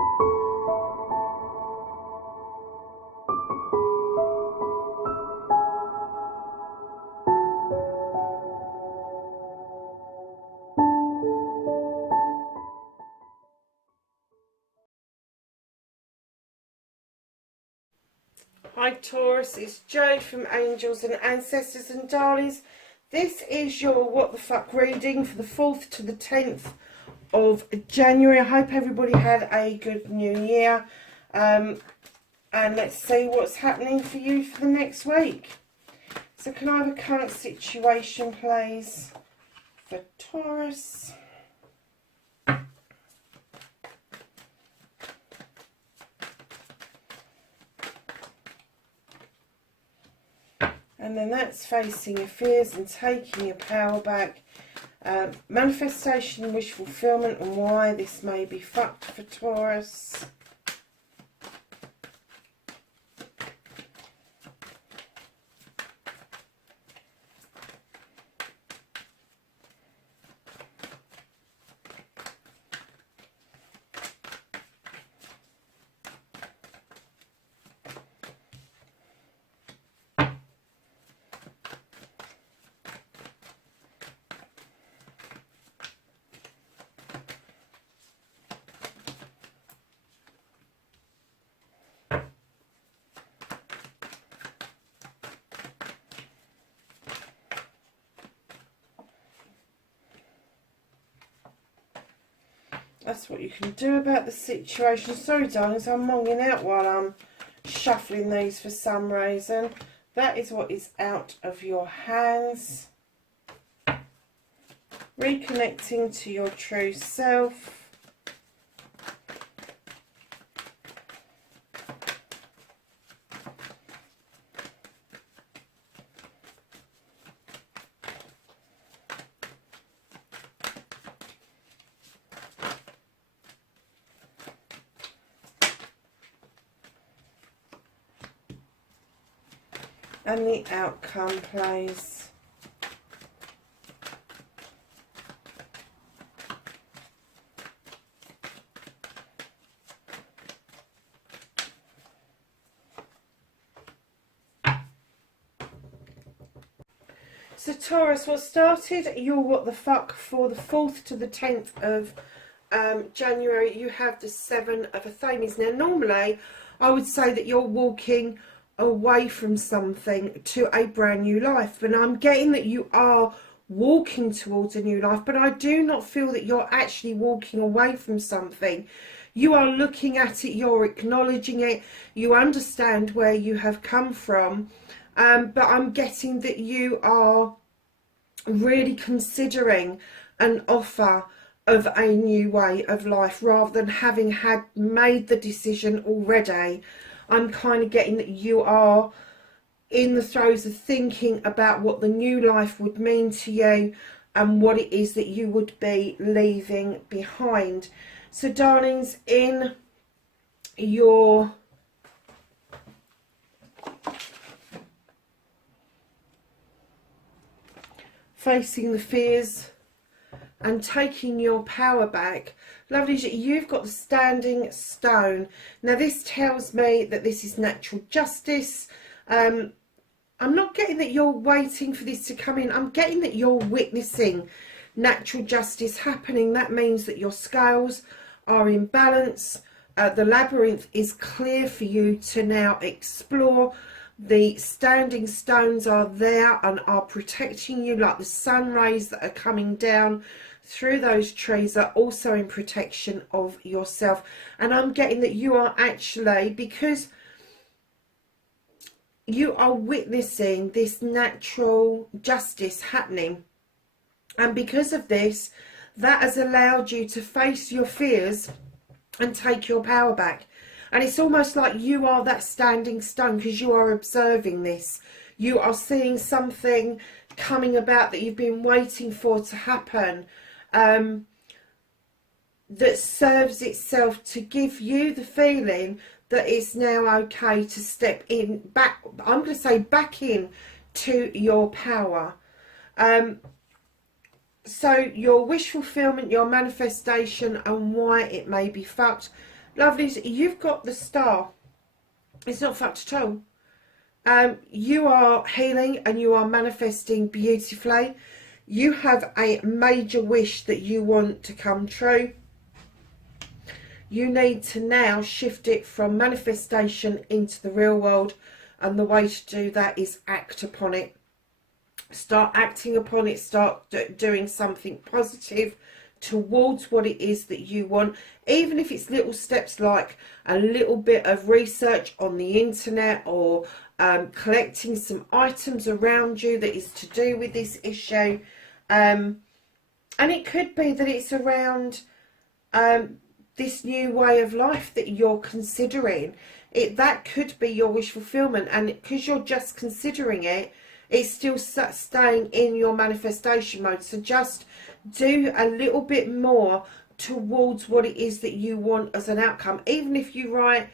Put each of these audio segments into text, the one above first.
Hi Taurus, it's Jo from Angels and Ancestors and Darlings. This is your What the Fuck reading for the 4th to the 10th of January. I hope everybody had a good new year. And let's see what's happening for you for the next week. So can I have a current situation please for Taurus? And then that's facing your fears and taking your power back. Manifestation, wish fulfillment, and why this may be fucked for Taurus. That's what you can do about the situation. Sorry, darlings, I'm monging out while I'm shuffling these for some reason. That is what is out of your hands. Reconnecting to your true self. And the outcome, please. So Taurus, what started your what the fuck for the 4th to the 10th of January, you have the 7 of Athames. Now normally I would say that you're walking away from something to a brand new life, but I'm getting that you are walking towards a new life, but I do not feel that you're actually walking away from something. You are looking at it, you're acknowledging it, you understand where you have come from, but I'm getting that you are really considering an offer of a new way of life rather than having had made the decision already. I'm kind of getting that you are in the throes of thinking about what the new life would mean to you and what it is that you would be leaving behind. So darlings, in your facing the fears and taking your power back, lovelies, you've got the standing stone. Now this tells me that this is natural justice. I'm not getting that you're waiting for this to come in. I'm getting that you're witnessing natural justice happening. That means that your scales are in balance. The labyrinth is clear for you to now explore. The standing stones are there and are protecting you, like the sun rays that are coming down through those trees are also in protection of yourself. And I'm getting that you are actually, because you are witnessing this natural justice happening, and because of this, that has allowed you to face your fears and take your power back. And it's almost like you are that standing stone because you are observing this. You are seeing something coming about that you've been waiting for to happen, that serves itself to give you the feeling that it's now okay to step in back. I'm going to say back in to your power. So your wish fulfillment, your manifestation, and why it may be fucked. Lovelies, you've got the star. It's not fucked at all. You are healing and you are manifesting beautifully. You have a major wish that you want to come true. You need to now shift it from manifestation into the real world, and the way to do that is act upon it. Start acting upon it. Start doing something positive towards what it is that you want, even if it's little steps like a little bit of research on the internet, or collecting some items around you that is to do with this issue. And it could be that it's around this new way of life that you're considering. That could be your wish fulfillment, and because you're just considering it, it's still staying in your manifestation mode. So just do a little bit more towards what it is that you want as an outcome. Even if you write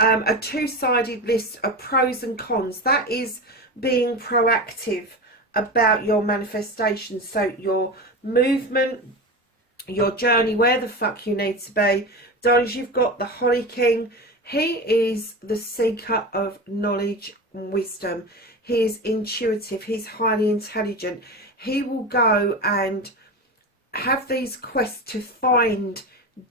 a two-sided list of pros and cons, that is being proactive about your manifestation. So your movement, your journey, where the fuck you need to be. Darlings, you've got the Holly King. He is the seeker of knowledge and wisdom. He is intuitive. He's highly intelligent. He will go and have these quests to find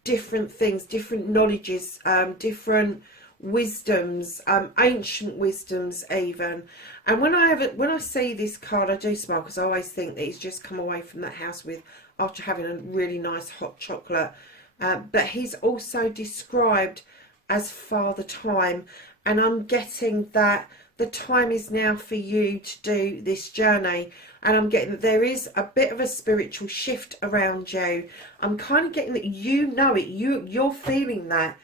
different things, different knowledges, different wisdoms, ancient wisdoms even. And when I see this card, I do smile, because I always think that he's just come away from that house with, after having a really nice hot chocolate. But he's also described as Father Time, and I'm getting that the time is now for you to do this journey. And I'm getting that there is a bit of a spiritual shift around you. I'm kind of getting that you know it. You're feeling that.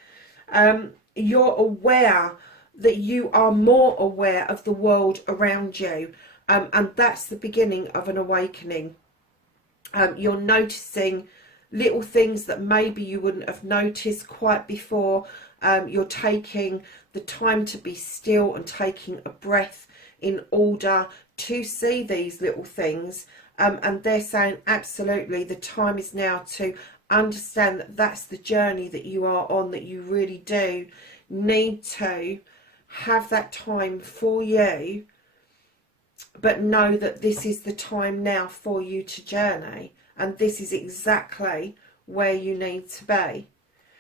You're aware that you are more aware of the world around you. And that's the beginning of an awakening. You're noticing little things that maybe you wouldn't have noticed quite before. You're taking the time to be still and taking a breath in order to see these little things. And they're saying absolutely the time is now to understand that that's the journey that you are on, that you really do need to have that time for you, but know that this is the time now for you to journey, and this is exactly where you need to be.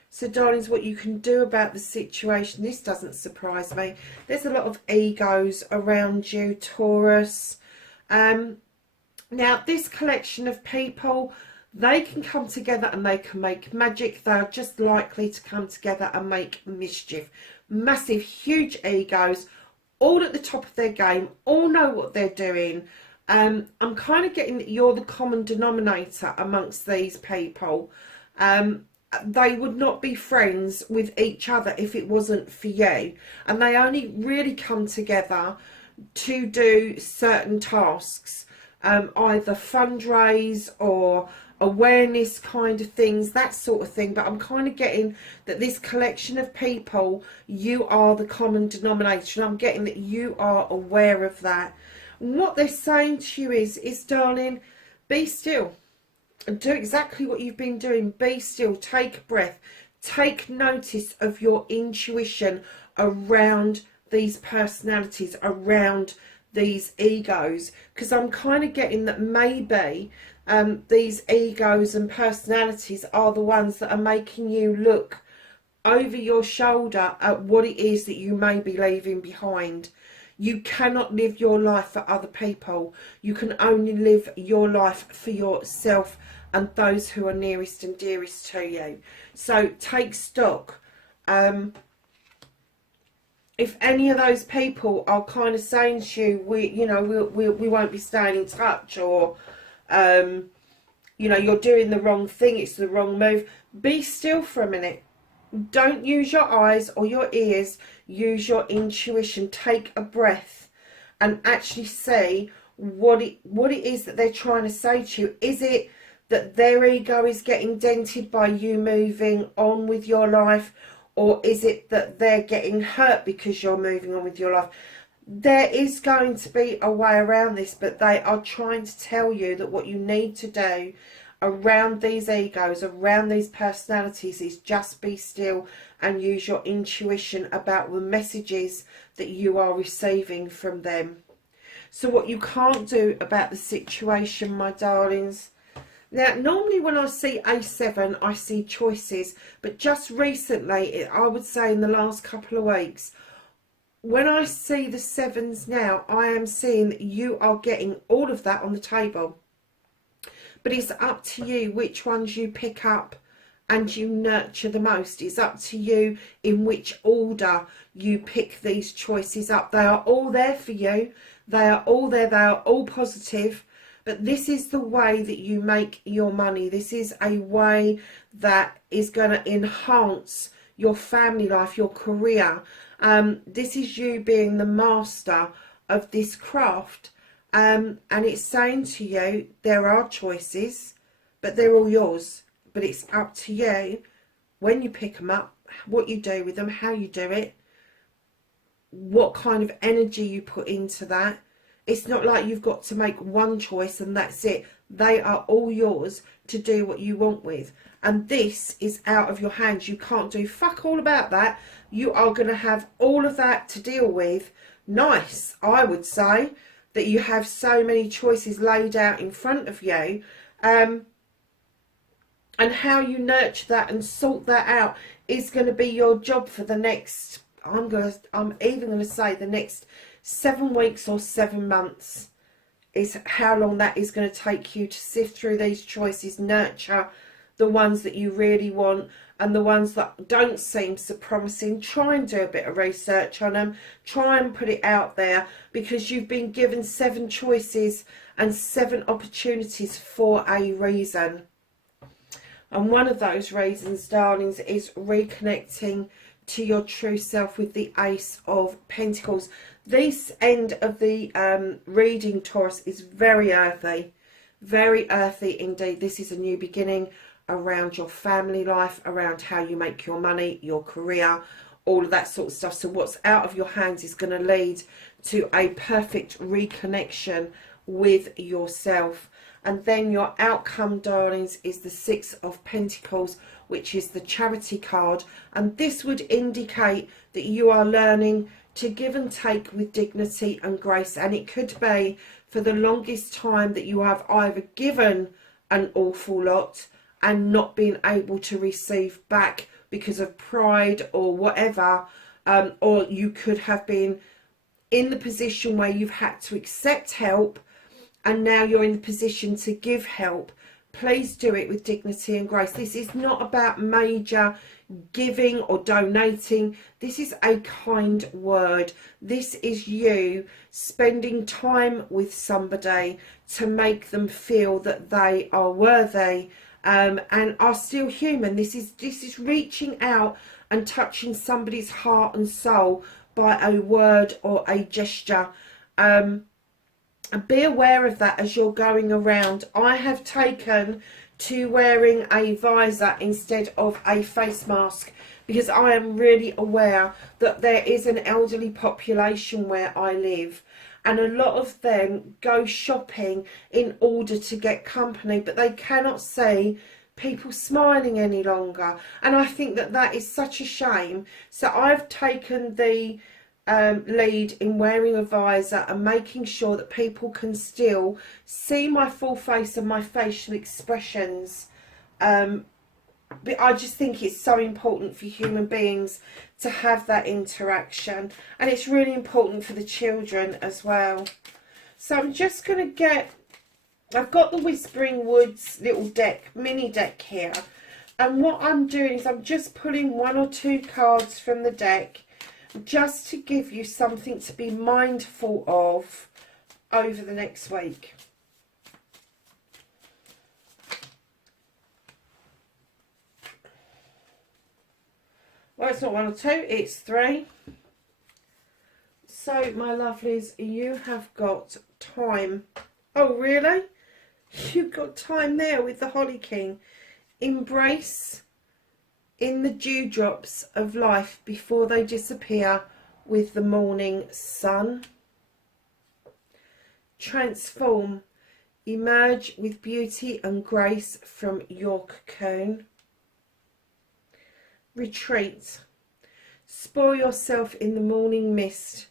So darlings, what you can do about the situation, this doesn't surprise me. There's a lot of egos around you, Taurus. Now this collection of people, they can come together and they can make magic. They're just likely to come together and make mischief. Massive, huge egos, all at the top of their game, all know what they're doing. I'm kind of getting that you're the common denominator amongst these people. They would not be friends with each other if it wasn't for you. And they only really come together to do certain tasks, either fundraise or awareness kind of things, that sort of thing. But I'm kind of getting that this collection of people, you are the common denominator, and I'm getting that you are aware of that. And what they're saying to you is darling, be still and do exactly what you've been doing. Be still, take a breath, take notice of your intuition around these personalities, around these egos, because I'm kind of getting that maybe these egos and personalities are the ones that are making you look over your shoulder at what it is that you may be leaving behind. You cannot live your life for other people. You can only live your life for yourself and those who are nearest and dearest to you. So take stock. If any of those people are kind of saying to you, we won't be staying in touch, or you're doing the wrong thing, it's the wrong move, be still for a minute. Don't use your eyes or your ears, use your intuition. Take a breath and actually see what it is that they're trying to say to you. Is it that their ego is getting dented by you moving on with your life, or is it that they're getting hurt because you're moving on with your life? There is going to be a way around this, but they are trying to tell you that what you need to do around these egos, around these personalities, is just be still and use your intuition about the messages that you are receiving from them. So what you can't do about the situation, my darlings. Now, normally when I see A7, I see choices. But just recently, I would say in the last couple of weeks, when I see the 7s now, I am seeing that you are getting all of that on the table. But it's up to you which ones you pick up and you nurture the most. It's up to you in which order you pick these choices up. They are all there for you. They are all there. They are all positive. But this is the way that you make your money. This is a way that is going to enhance your family life, your career. This is you being the master of this craft. And it's saying to you, there are choices, but they're all yours. But it's up to you when you pick them up, what you do with them, how you do it, what kind of energy you put into that. It's not like you've got to make one choice and that's it. They are all yours to do what you want with. And this is out of your hands. You can't do fuck all about that. You are going to have all of that to deal with. Nice, I would say, that you have so many choices laid out in front of you. And how you nurture that and sort that out is going to be your job for the next, I'm even going to say the next 7 weeks or 7 months is how long that is going to take you to sift through these choices, nurture the ones that you really want, and the ones that don't seem so promising. Try and do a bit of research on them. Try and put it out there, because you've been given 7 choices and 7 opportunities for a reason. And one of those reasons, darlings, is reconnecting to your true self with the Ace of Pentacles. This end of the reading, Taurus, is very earthy indeed. This is a new beginning around your family life, around how you make your money, your career, all of that sort of stuff. So what's out of your hands is going to lead to a perfect reconnection with yourself. And then your outcome, darlings, is the 6 of Pentacles, which is the Charity card. And this would indicate that you are learning to give and take with dignity and grace. And it could be for the longest time that you have either given an awful lot and not been able to receive back because of pride or whatever. Or you could have been in the position where you've had to accept help, and now you're in the position to give help. Please do it with dignity and grace. This is not about major giving or donating. This is a kind word. This is you spending time with somebody to make them feel that they are worthy and are still human. This is reaching out and touching somebody's heart and soul by a word or a gesture. And be aware of that as you're going around. I have taken to wearing a visor instead of a face mask, because I am really aware that there is an elderly population where I live, and a lot of them go shopping in order to get company, but they cannot see people smiling any longer. And I think that that is such a shame. So I've taken the lead in wearing a visor and making sure that people can still see my full face and my facial expressions. But I just think it's so important for human beings to have that interaction, and it's really important for the children as well. So I'm just going to get, I've got the Whispering Woods little deck, mini deck here, and what I'm doing is I'm just pulling 1 or 2 cards from the deck just to give you something to be mindful of over the next week. Well, it's not 1 or 2, it's 3. So, my lovelies, you have got time. Oh, really? You've got time there with the Holly King. Embrace in the dewdrops of life before they disappear with the morning sun. Transform Emerge with beauty and grace from your cocoon. Retreat. Spoil yourself in the morning mist.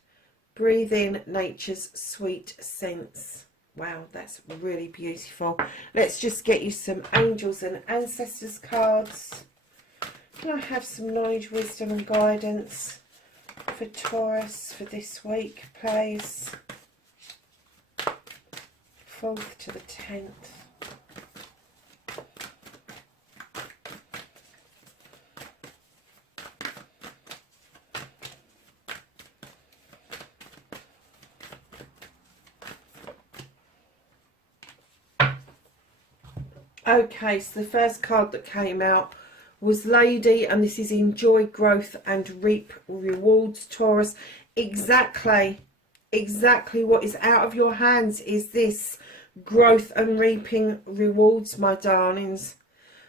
Breathe in nature's sweet scents. Wow, that's really beautiful. Let's just get you some angels and ancestors cards. Can I have some knowledge, wisdom and guidance for Taurus for this week, please? 4th to the 10th. Okay, so the first card that came out was Lady, and this is enjoy growth and reap rewards, Taurus. Exactly what is out of your hands is this growth and reaping rewards, my darlings.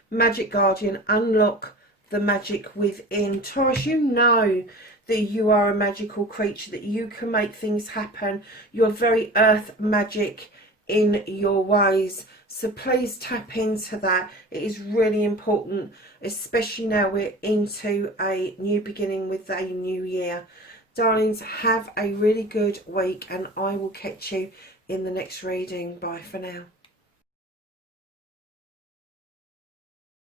Magic Guardian, unlock the magic within. Taurus, you know that you are a magical creature, that you can make things happen. You're very earth magic in your ways, so please tap into that. It is really important, especially now we're into a new beginning with a new year. Darlings, have a really good week, and I will catch you in the next reading. Bye for now.